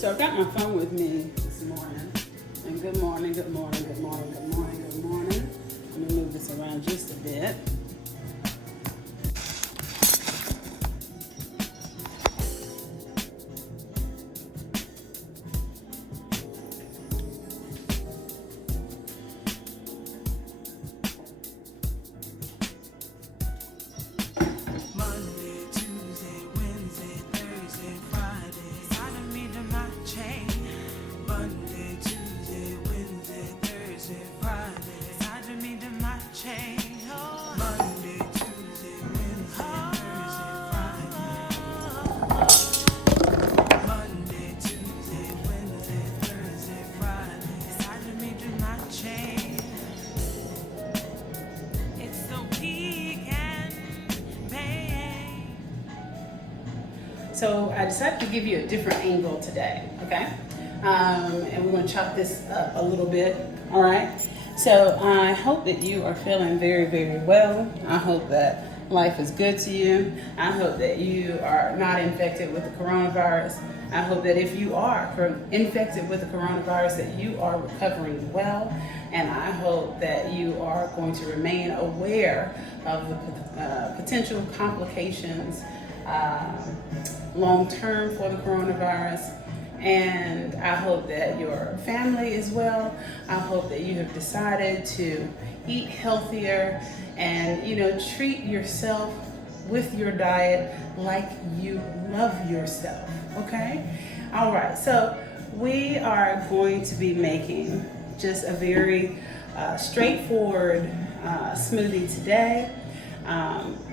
So I've got my phone with me this morning. And good morning, good morning, good morning, good morning, good morning. Let me move this around just a bit. So I decided to give you a different angle today, okay? And we're gonna chop this up a little bit, all right? So I hope that you are feeling very, very well. I hope that life is good to you. I hope that you are not infected with the coronavirus. I hope that if you are infected with the coronavirus, that you are recovering well. And I hope that you are going to remain aware of the potential complications long term for the coronavirus. And I hope that your family is well. I hope that you have decided to eat healthier and, treat yourself with your diet like you love yourself, okay? All right, so we are going to be making just a very straightforward smoothie today.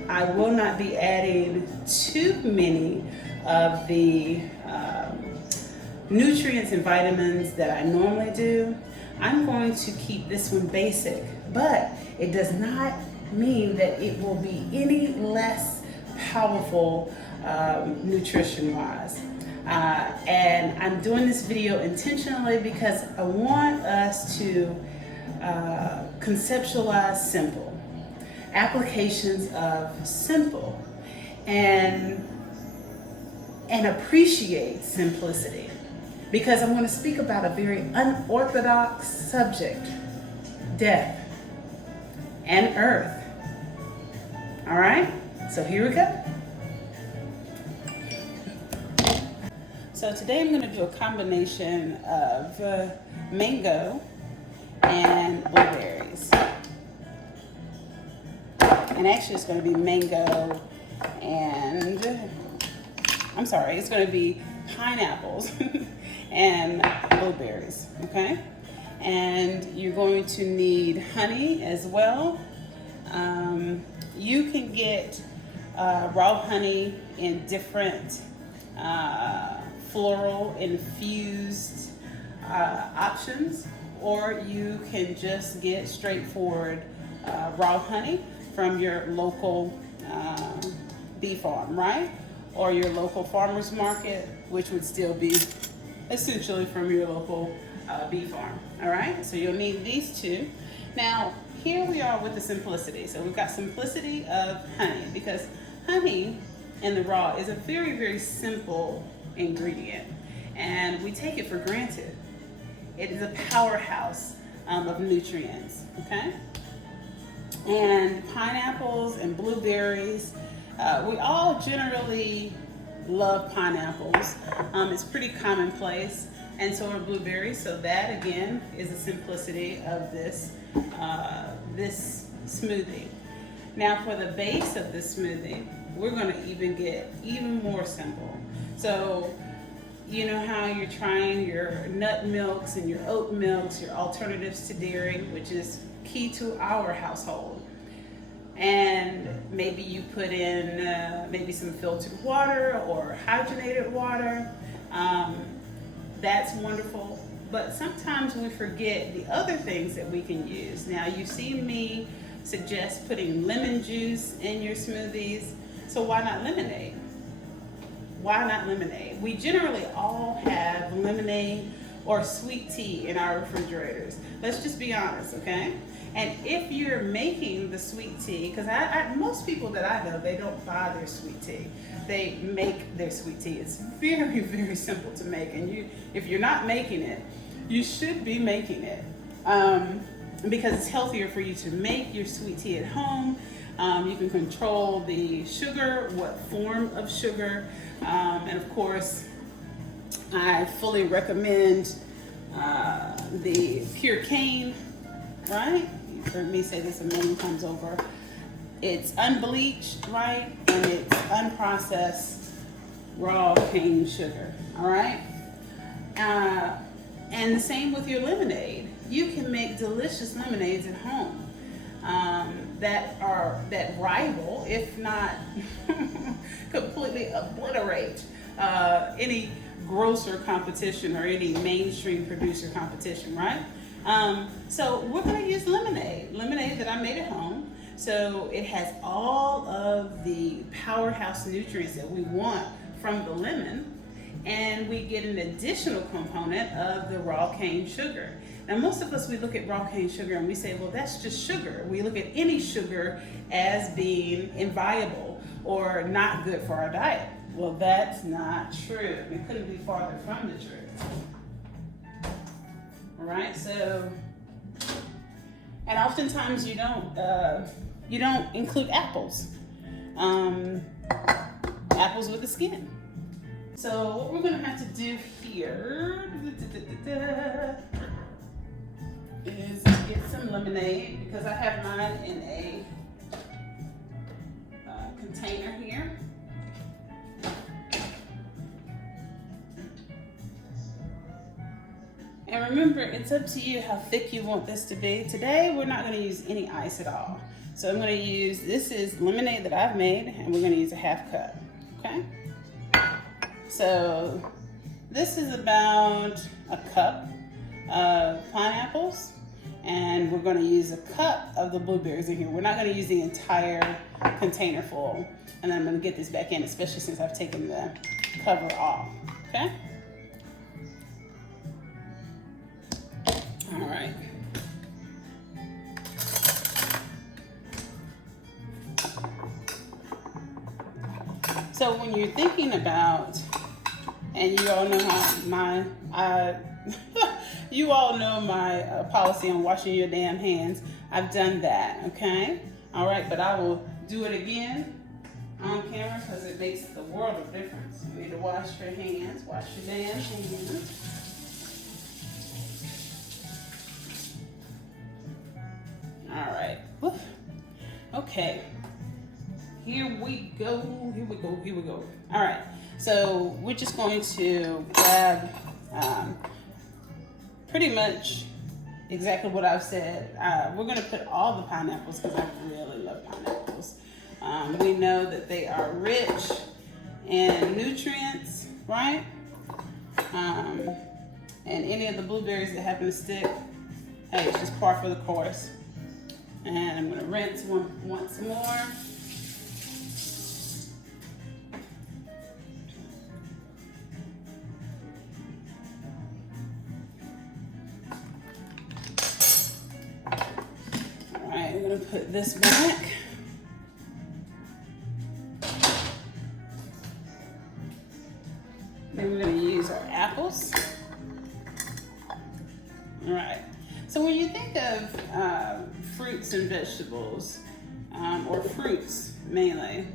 I will not be adding too many of the nutrients and vitamins that I normally do. I'm going to keep this one basic, but it does not mean that it will be any less powerful nutrition-wise. And I'm doing this video intentionally because I want us to conceptualize simple. Applications of simple and appreciate simplicity, because I'm going to speak about a very unorthodox subject: death and earth. All right, so here we go. So today I'm going to do a combination of mango and blueberries. And actually it's going to be mango and, it's going to be pineapples and blueberries, okay? And you're going to need honey as well. You can get raw honey in different floral infused options, or you can just get straightforward raw honey from your local bee farm, right? Or your local farmer's market, which would still be essentially from your local bee farm, all right? So you'll need these two. Now, here we are with the simplicity. So we've got simplicity of honey, because honey in the raw is a very, very simple ingredient, and we take it for granted. It is a powerhouse of nutrients, okay? And pineapples and blueberries, we all generally love pineapples. It's pretty commonplace, and so are blueberries. So that again is the simplicity of this this smoothie. Now for the base of this smoothie, we're going to get even more simple. So you know how you're trying your nut milks and your oat milks, your alternatives to dairy, which is key to our household. And maybe you put in maybe some filtered water or hydrogenated water. That's wonderful. But sometimes we forget the other things that we can use. Now, you've seen me suggest putting lemon juice in your smoothies. So why not lemonade? Why not lemonade? We generally all have lemonade or sweet tea in our refrigerators. Let's just be honest, okay? And if you're making the sweet tea, because most people that I know, they don't buy their sweet tea. They make their sweet tea. It's very, very simple to make. And if you're not making it, you should be making it. Because it's healthier for you to make your sweet tea at home. You can control the sugar, what form of sugar. And of course, I fully recommend the pure cane, right? You've heard me say this a million times over. It's unbleached, right? And it's unprocessed raw cane sugar, all right? And the same with your lemonade. You can make delicious lemonades at home that rival, if not completely obliterate any grocer competition or any mainstream producer competition, right? So we're going to use lemonade that I made at home. So it has all of the powerhouse nutrients that we want from the lemon, and we get an additional component of the raw cane sugar. Now, most of us, we look at raw cane sugar and we say, well, that's just sugar. We look at any sugar as being inviolable or not good for our diet. Well, that's not true. We couldn't be farther from the truth. All right, so, and oftentimes you don't include apples. Apples with the skin. So what we're gonna have to do here is get some lemonade, because I have mine in a container here. And remember, it's up to you how thick you want this to be. Today, we're not gonna use any ice at all. So I'm gonna use, this is lemonade that I've made, and we're gonna use a half cup, okay? So this is about a cup of pineapples, and we're gonna use a cup of the blueberries in here. We're not gonna use the entire container full. And then I'm gonna get this back in, especially since I've taken the cover off, okay? All right. So when you're thinking about, and you all know you all know my policy on washing your damn hands. I've done that, okay? All right, but I will do it again on camera because it makes the world of difference. You need to wash your hands, wash your damn hands. All right. Okay. Here we go. All right. So we're just going to grab pretty much exactly what I've said. We're going to put all the pineapples because I really love pineapples. We know that they are rich in nutrients, right? And any of the blueberries that happen to stick, hey, it's just par for the course. And I'm going to rinse once more. All right, I'm going to put this back. Then we're going to use our apples. All right. So when you think of fruits and vegetables, or fruits mainly,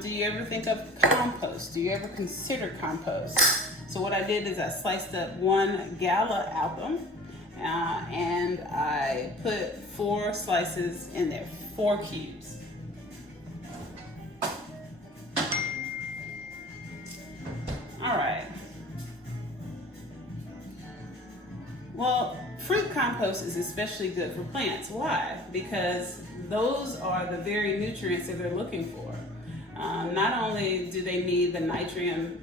do you ever think of compost? Do you ever consider compost? So what I did is I sliced up one gala apple, and I put 4 slices in there, 4 cubes. All right. Well, fruit compost is especially good for plants. Why? Because those are the very nutrients that they're looking for. Not only do they need the nitrogen.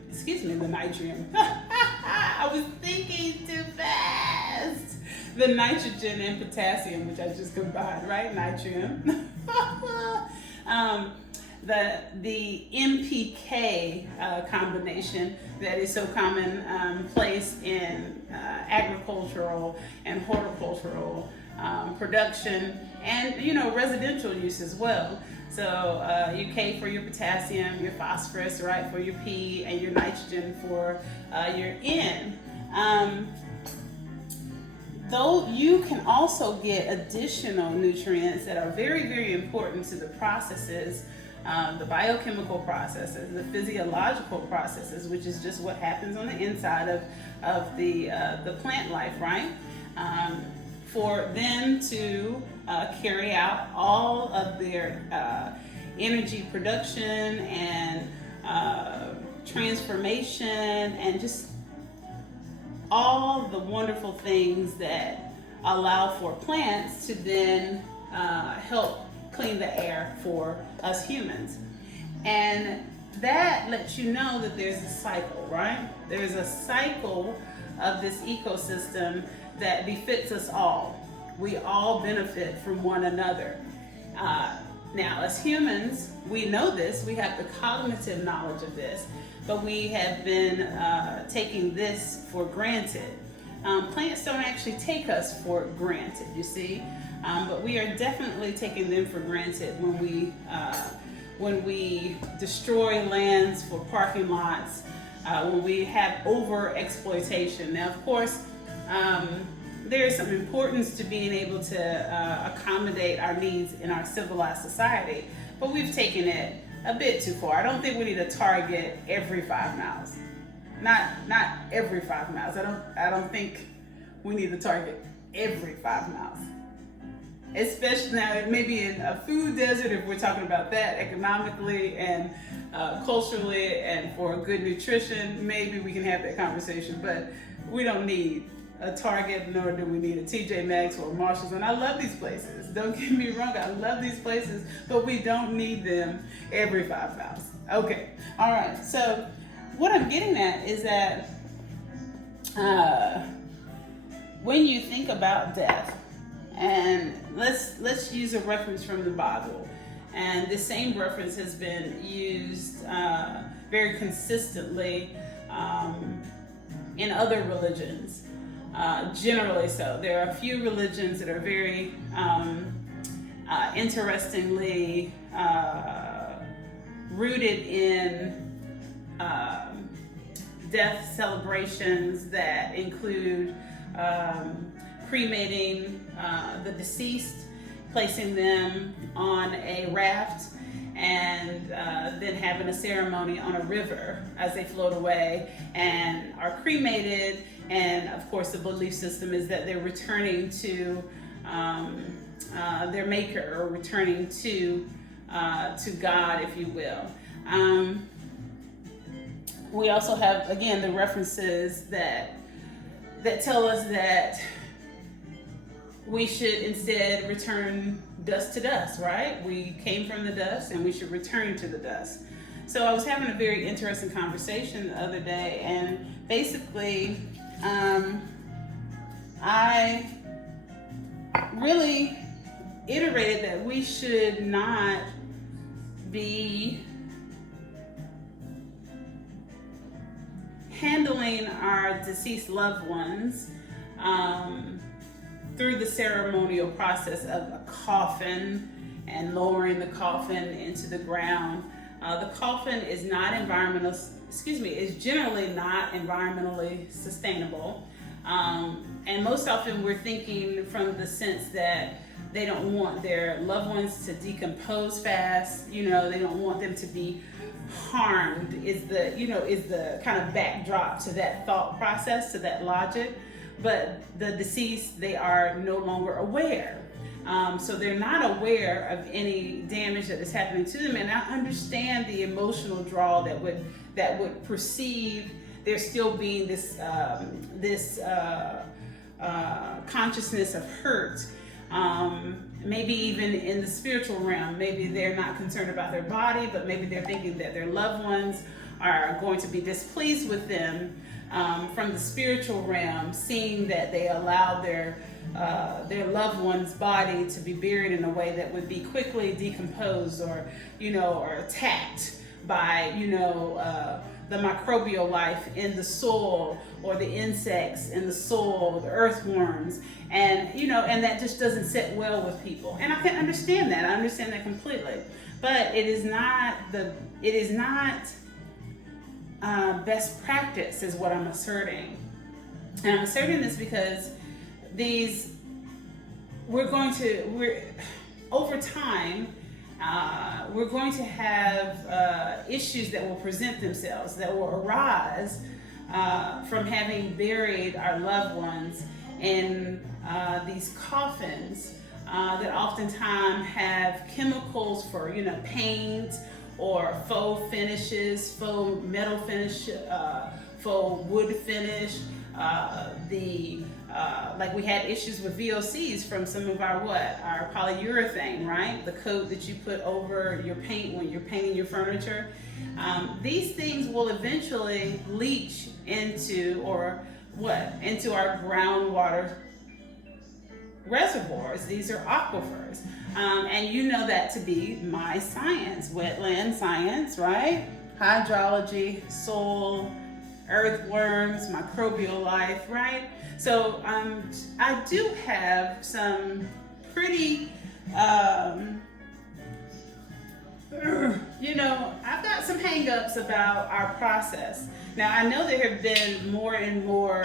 I was thinking too fast. The nitrogen and potassium, which I just combined, right? Nitrogen. The NPK combination that is so common place in agricultural and horticultural production, and residential use as well. So your K for your potassium, your phosphorus, right, for your P, and your nitrogen for your N. Though you can also get additional nutrients that are very, very important to the processes, the biochemical processes, the physiological processes, which is just what happens on the inside of the plant life, right? For them to carry out all of their energy production and transformation and just all the wonderful things that allow for plants to then help clean the air for us humans. And that lets you know that there's a cycle, right? There's a cycle of this ecosystem that befits us all. We all benefit from one another. Now, as humans, we know this, we have the cognitive knowledge of this, but we have been taking this for granted. Plants don't actually take us for granted, you see, but we are definitely taking them for granted when we destroy lands for parking lots, when we have over exploitation. Now, of course, there is some importance to being able to accommodate our needs in our civilized society, but we've taken it a bit too far. I don't think we need to target every 5 miles. Not every 5 miles. I don't think we need to target every 5 miles. Especially now, maybe in a food desert, if we're talking about that economically and culturally and for good nutrition, maybe we can have that conversation, but we don't need a Target, nor do we need a TJ Maxx or Marshalls. And I love these places. Don't get me wrong, I love these places, but we don't need them every 5 miles. Okay, all right. So what I'm getting at is that when you think about death, and let's use a reference from the Bible, and the same reference has been used very consistently in other religions. Generally so. There are a few religions that are very interestingly rooted in death celebrations that include cremating the deceased, placing them on a raft, and then having a ceremony on a river as they float away and are cremated. And of course, the belief system is that they're returning to their maker, or returning to God, if you will. We also have, again, the references that tell us that we should instead return dust to dust, right? We came from the dust and we should return to the dust. So I was having a very interesting conversation the other day, and basically I really iterated that we should not be handling our deceased loved ones through the ceremonial process of a coffin and lowering the coffin into the ground. The coffin is generally not environmentally sustainable. And most often we're thinking from the sense that they don't want their loved ones to decompose fast. They don't want them to be harmed is the kind of backdrop to that thought process, to that logic. But the deceased, they are no longer aware. So they're not aware of any damage that is happening to them. And I understand the emotional draw that would perceive there still being this consciousness of hurt. Maybe even in the spiritual realm, maybe they're not concerned about their body, but maybe they're thinking that their loved ones are going to be displeased with them from the spiritual realm, seeing that they allowed their loved one's body to be buried in a way that would be quickly decomposed or attacked by the microbial life in the soil, or the insects in the soil, the earthworms, and and that just doesn't sit well with people. And I can understand that. I understand that completely. But it is not best practice, is what I'm asserting. And I'm asserting this because over time, we're going to have issues that will present themselves, that will arise from having buried our loved ones in these coffins that oftentimes have chemicals for paint, or faux finishes, faux metal finish, faux wood finish. Like we had issues with VOCs from some of our polyurethane, right? The coat that you put over your paint when you're painting your furniture. These things will eventually leach into our groundwater reservoirs. These are aquifers. And you know that to be my science, wetland science, right? Hydrology, soil, earthworms, microbial life, right? So I do have some pretty, I've got some hang-ups about our process. Now, I know there have been more and more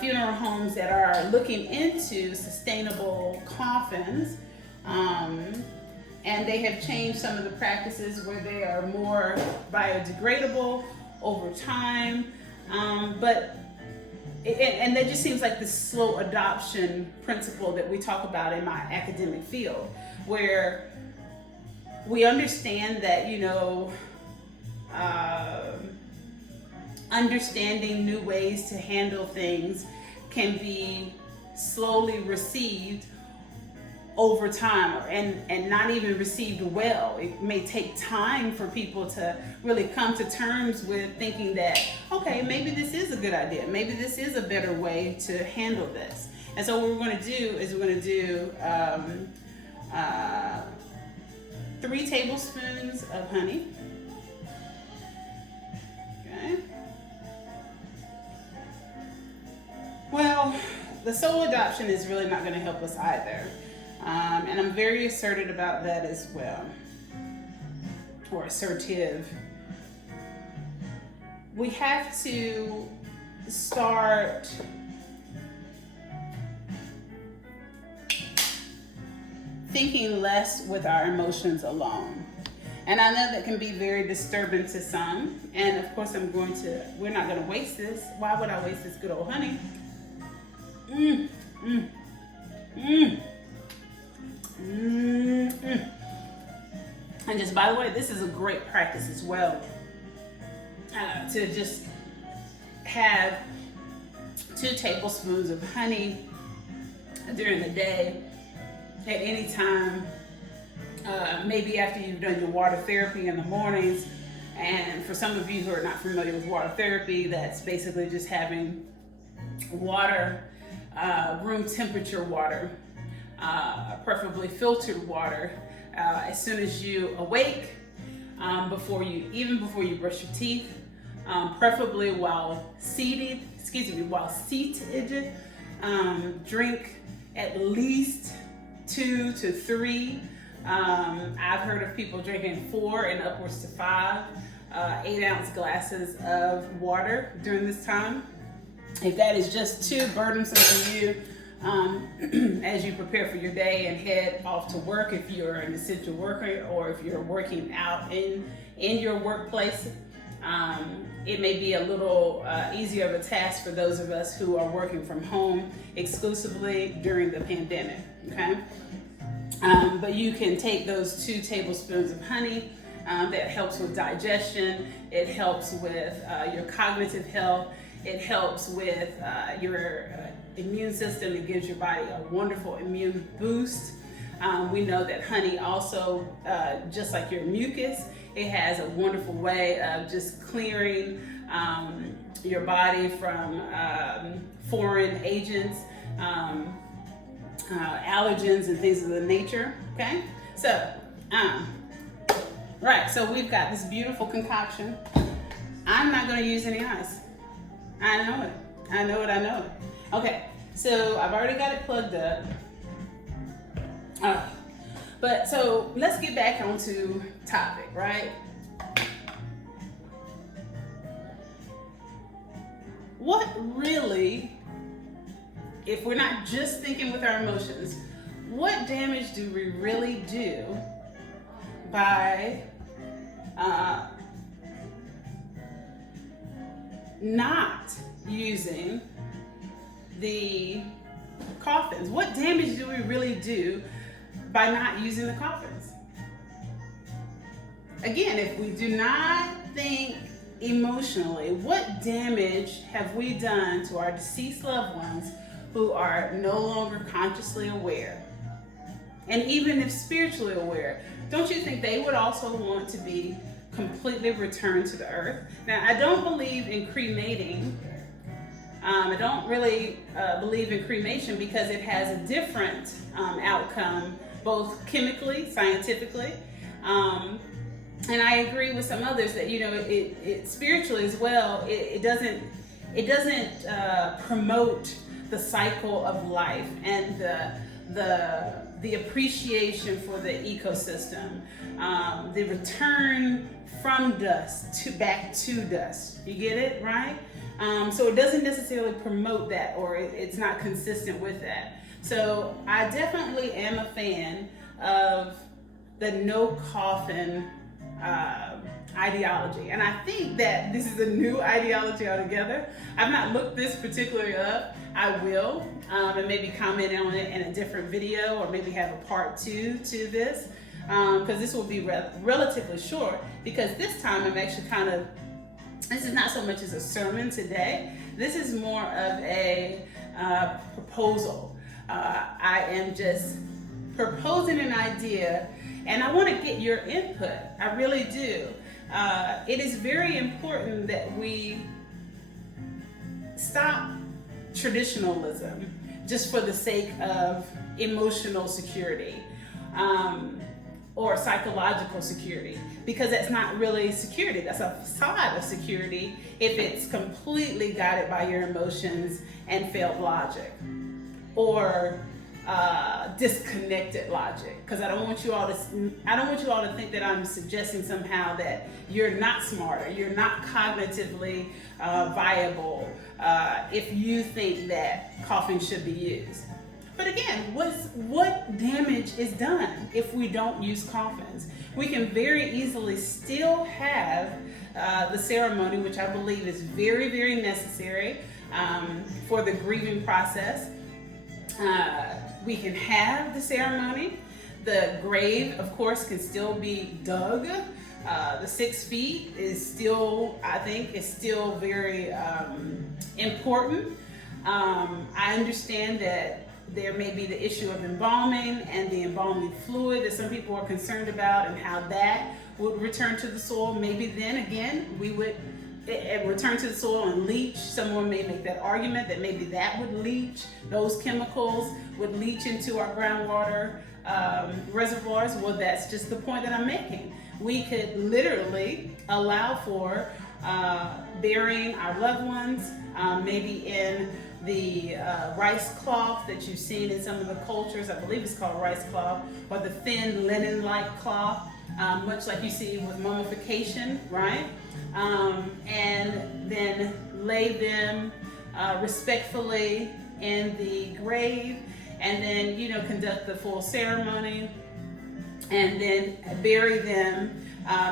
funeral homes that are looking into sustainable coffins, and they have changed some of the practices where they are more biodegradable over time, and that just seems like this slow adoption principle that we talk about in my academic field, where we understand that understanding new ways to handle things can be slowly received over time, and not even received well. It may take time for people to really come to terms with thinking that, okay, maybe this is a good idea, maybe this is a better way to handle this. And so what we're going to do is 3 tablespoons of honey. Okay. Well, the soil adoption is really not going to help us either. And I'm very assertive about that as well, or assertive. We have to start thinking less with our emotions alone. And I know that can be very disturbing to some. And of course we're not going to waste this. Why would I waste this good old honey? And just by the way, this is a great practice as well, to just have 2 tablespoons of honey during the day at any time, maybe after you've done your water therapy in the mornings. And for some of you who are not familiar with water therapy, that's basically just having water, room temperature water, preferably filtered water, as soon as you awake, before you brush your teeth, preferably while seated. Drink at least 2 to 3. I've heard of people drinking 4 and upwards to 5 8-ounce glasses of water during this time. If that is just too burdensome for you, as you prepare for your day and head off to work, if you're an essential worker or if you're working out in your workplace, it may be a little easier of a task for those of us who are working from home exclusively during the pandemic, okay? But you can take those 2 tablespoons of honey. That helps with digestion. It helps with your cognitive health. It helps with your immune system. It gives your body a wonderful immune boost. We know that honey also, just like your mucus, it has a wonderful way of just clearing your body from foreign agents, allergens and things of the nature, okay? So, Right, so we've got this beautiful concoction. I'm not gonna use any ice. I know it. I know it, I know it. Okay, so I've already got it plugged up. But so let's get back onto topic, right? What really, if we're not just thinking with our emotions, what damage do we really do by not using the coffins? What damage do we really do by not using the coffins? Again, if we do not think emotionally, what damage have we done to our deceased loved ones who are no longer consciously aware? And even if spiritually aware, don't you think they would also want to be completely returned to the earth? Now, I don't believe in cremating. I don't really believe in cremation because it has a different outcome, both chemically, scientifically, and I agree with some others that, you know, it spiritually as well. It doesn't promote the cycle of life and the appreciation for the ecosystem, the return from dust to back to dust. You get it, right? So it doesn't necessarily promote that, or it's not consistent with that. So I definitely am a fan of the no coffin ideology, and I think that this is a new ideology altogether. I've not looked this particularly up. I will, and maybe comment on it in a different video, or maybe have a part 2 to this, because this will be relatively short, because this time I'm actually this is not so much as a sermon today. This is more of a proposal. I am just proposing an idea, and I want to get your input. I really do. It is very important that we stop traditionalism just for the sake of emotional security or psychological security, because that's not really security. That's a facade of security if it's completely guided by your emotions and failed logic, or disconnected logic. Because I don't want you all to think that I'm suggesting somehow that you're not smarter, you're not cognitively viable if you think that coffins should be used. But again, what damage is done if we don't use coffins? We can very easily still have the ceremony, which I believe is very, very necessary for the grieving process. We can have the ceremony. The grave, of course, can still be dug. The 6 feet is still, I think, is still very important. I understand that there may be the issue of embalming and the embalming fluid that some people are concerned about, and how that would return to the soil. Maybe then again, we would return to the soil and leach. Someone may make that argument that maybe that would leach. Those chemicals would leach into our groundwater reservoirs. Well, that's just the point that I'm making. We could literally allow for burying our loved ones, maybe in the rice cloth that you've seen in some of the cultures. I believe it's called rice cloth, or the thin linen-like cloth, much like you see with mummification, right? And then lay them respectfully in the grave, and then, you know, conduct the full ceremony, and then bury them.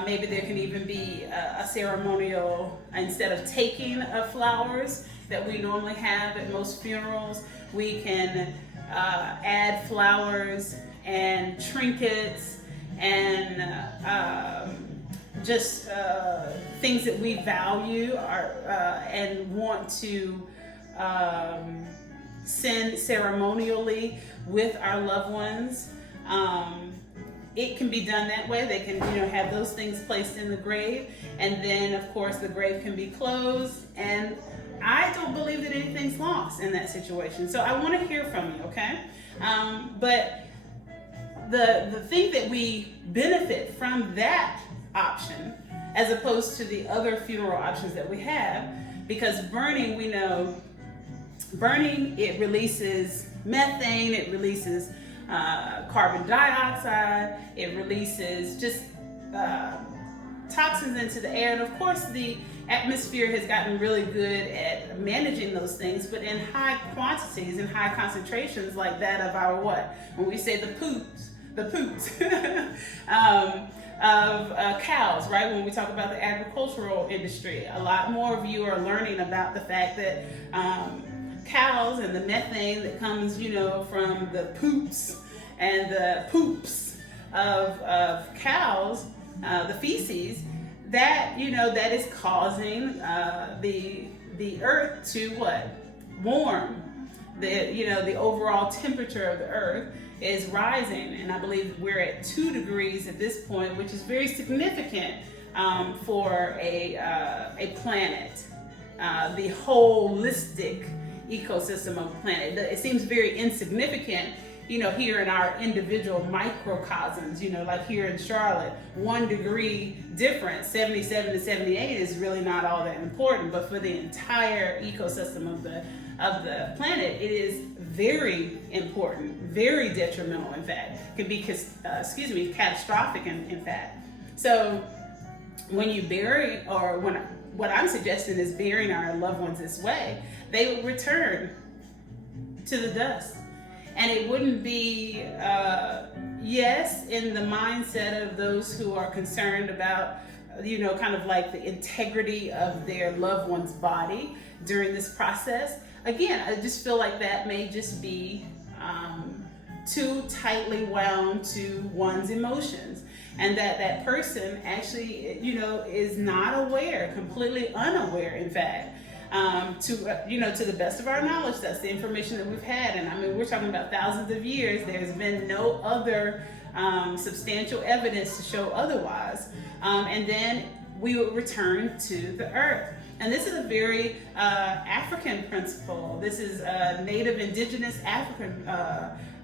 Maybe there can even be a ceremonial, instead of taking of flowers that we normally have at most funerals, we can add flowers and trinkets and just things that we value and want to send ceremonially with our loved ones. It can be done that way. They can, you know, have those things placed in the grave, and then of course the grave can be closed, and I don't believe that anything's lost in that situation. So I want to hear from you, okay? But the thing that we benefit from that option as opposed to the other funeral options that we have, because burning, we know, burning, it releases methane, it releases carbon dioxide, it releases just toxins into the air, and of course the atmosphere has gotten really good at managing those things, but in high quantities, in high concentrations like that of our what? When we say the poops of cows, right? When we talk about the agricultural industry, a lot more of you are learning about the fact that cows and the methane that comes, from the poops and the poops of cows, the feces, that that is causing the earth to what? Warm. The overall temperature of the earth is rising, and I believe we're at 2 degrees at this point, which is very significant for a planet, the holistic ecosystem of the planet. It seems very insignificant, here in our individual microcosms, like here in Charlotte, 1 degree difference, 77 to 78 is really not all that important, but for the entire ecosystem of the planet, it is very important, very detrimental, in fact, can be, catastrophic, in fact. So when you bury, or what I'm suggesting is burying our loved ones this way, they would return to the dust. And it wouldn't be, in the mindset of those who are concerned about, kind of like the integrity of their loved one's body during this process. Again, I just feel like that may just be too tightly wound to one's emotions, and that person actually, is not aware, completely unaware, in fact. To the best of our knowledge, that's the information that we've had, and I mean, we're talking about thousands of years. There's been no other substantial evidence to show otherwise, and then we would return to the earth. And this is a very African principle. This is native indigenous African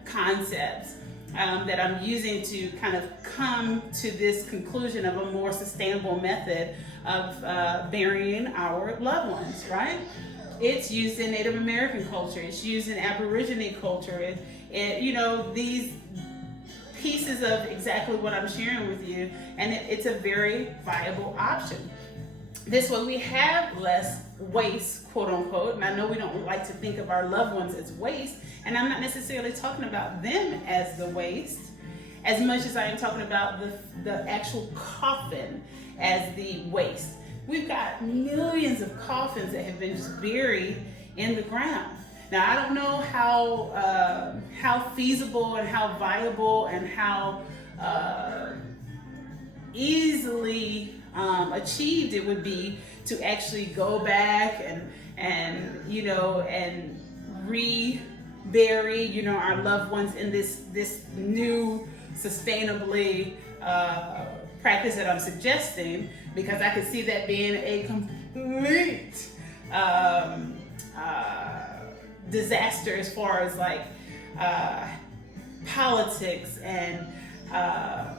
concepts that I'm using to kind of come to this conclusion of a more sustainable method of burying our loved ones, right? It's used in Native American culture. It's used in Aborigine culture. These pieces of exactly what I'm sharing with you, and it's a very viable option. This way we have less waste, quote unquote, and I know we don't like to think of our loved ones as waste, and I'm not necessarily talking about them as the waste, as much as I am talking about the actual coffin as the waste. We've got millions of coffins that have been just buried in the ground. Now, I don't know how feasible and how viable and how easily achieved it would be to actually go back and rebury our loved ones in this new sustainably practice that I'm suggesting, because I could see that being a complete disaster as far as like politics and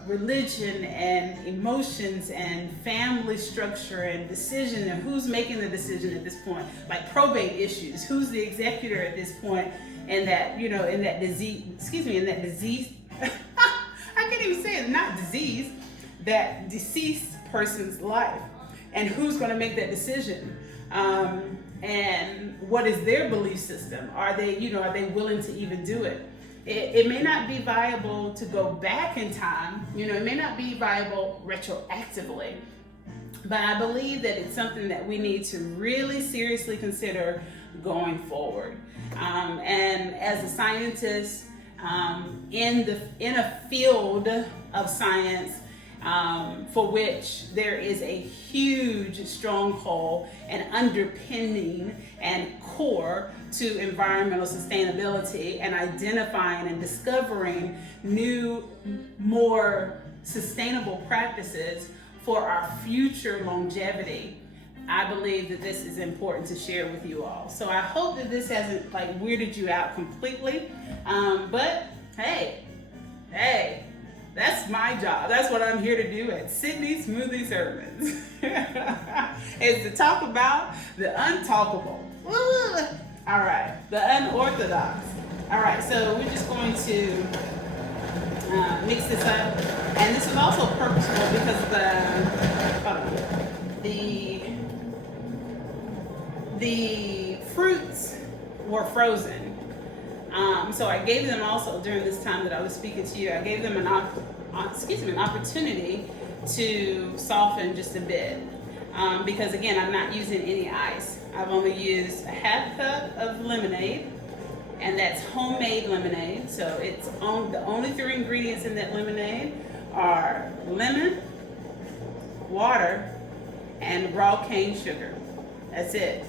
religion and emotions and family structure and decision, and who's making the decision at this point, like probate issues, who's the executor at this point, and that in that disease I can't even say it, not disease, that deceased person's life, and who's going to make that decision, and what is their belief system? Are they willing to even do it? It may not be viable to go back in time, it may not be viable retroactively, but I believe that it's something that we need to really seriously consider going forward. And as a scientist, in a field of science for which there is a huge stronghold and underpinning and core to environmental sustainability, and identifying and discovering new, more sustainable practices for our future longevity, I believe that this is important to share with you all. So I hope that this hasn't weirded you out completely, but hey, that's That's my job. That's what I'm here to do at Sydney Smoothie Sermons. Is to talk about the untalkable. All right, the unorthodox. All right, so we're just going to mix this up, and this is also purposeful because the fruits were frozen. So I gave them also during this time that I was speaking to you. I gave them an opportunity to soften just a bit, because again, I'm not using any ice. I've only used a half cup of lemonade, and that's homemade lemonade. So it's the only 3 ingredients in that lemonade are lemon, water, and raw cane sugar. That's it.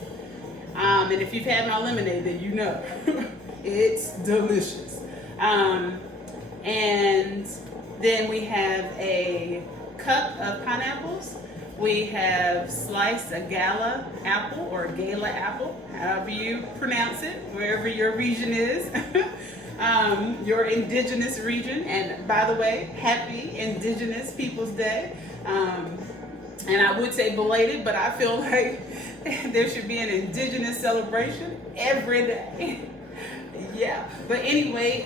And if you've had my lemonade, then you know it's delicious. And then we have a cup of pineapples. We have sliced a gala apple or gala apple, however you pronounce it, wherever your region is, your indigenous region. And by the way, happy Indigenous Peoples Day. And I would say belated, but I feel like there should be an indigenous celebration every day. Yeah, but anyway,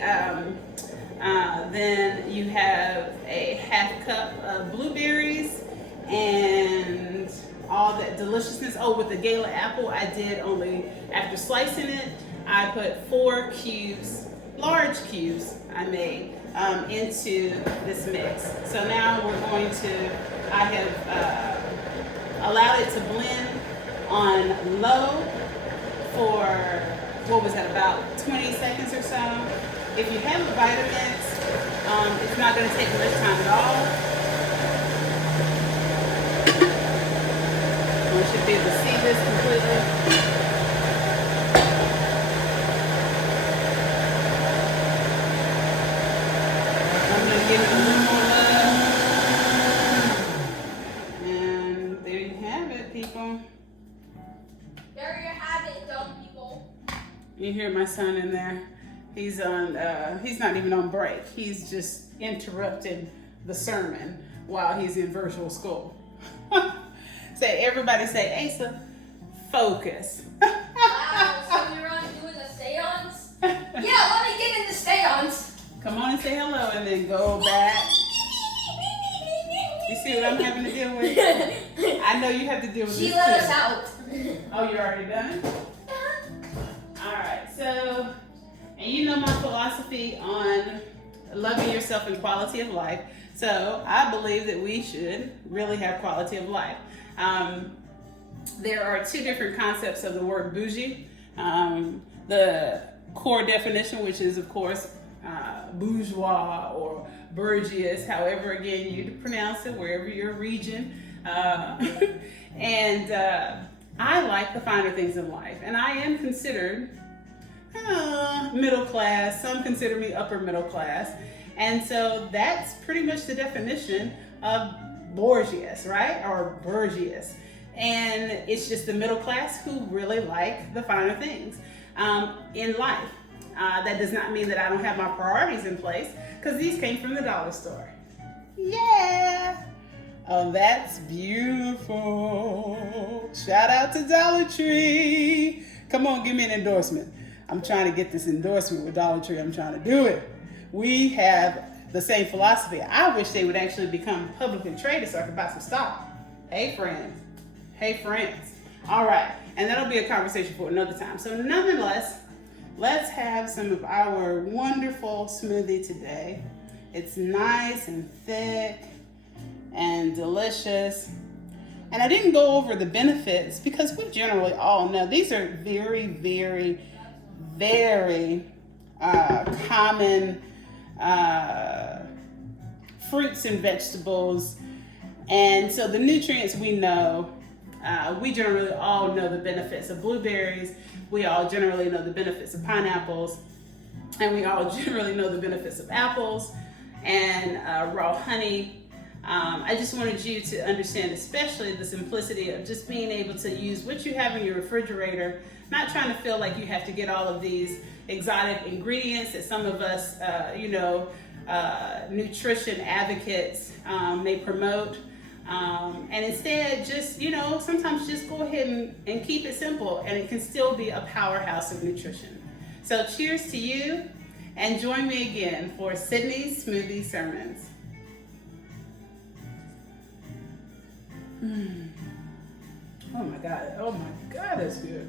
then you have a half cup of blueberries and all that deliciousness. Oh, with the gala apple, I did only, after slicing it, I put 4 cubes, large cubes I made, into this mix. So now we're going to, I have allowed it to blend on low for, what was that, about 20 seconds or so. If you have a Vitamix, it's not going to take much time at all. You should be able to see this completely. I'm going to give it a little more love. And there you have it, people. There you have it, dumb people. You hear my son in there? He's on, he's not even on break. He's just interrupting the sermon while he's in virtual school. Everybody say, Asa, focus. Wow, so you're on doing the seance? Yeah, let me get in the seance. Come on and say hello and then go back. You see what I'm having to deal with? I know you have to deal with She this let too. us out. Oh, you're already done? All right, so, and you know my philosophy on loving yourself and quality of life. So I believe that we should really have quality of life. There are 2 different concepts of the word bougie. The core definition, which is of course bourgeois or bourgeois, however again you pronounce it, wherever your region. And I like the finer things in life, and I am considered middle class. Some consider me upper middle class, and so that's pretty much the definition of bourgeois, right? Or bourgeois. And it's just the middle class who really like the finer things in life. That does not mean that I don't have my priorities in place, because these came from the dollar store. Yeah. Oh, that's beautiful. Shout out to Dollar Tree. Come on, give me an endorsement. I'm trying to get this endorsement with Dollar Tree. I'm trying to do it. We have the same philosophy. I wish they would actually become publicly traded so I could buy some stock. Hey, friends. Hey, friends. All right. And that'll be a conversation for another time. So nonetheless, let's have some of our wonderful smoothie today. It's nice and thick and delicious. And I didn't go over the benefits because we generally all know these are very, very, very common fruits and vegetables. And so the nutrients we know, we generally all know the benefits of blueberries. We all generally know the benefits of pineapples. And we all generally know the benefits of apples and raw honey. I just wanted you to understand especially the simplicity of just being able to use what you have in your refrigerator, not trying to feel like you have to get all of these exotic ingredients that some of us, nutrition advocates may promote. And instead, just, sometimes just go ahead and keep it simple, and it can still be a powerhouse of nutrition. So cheers to you, and join me again for Sydney's Smoothie Sermons. Oh my God, that's good.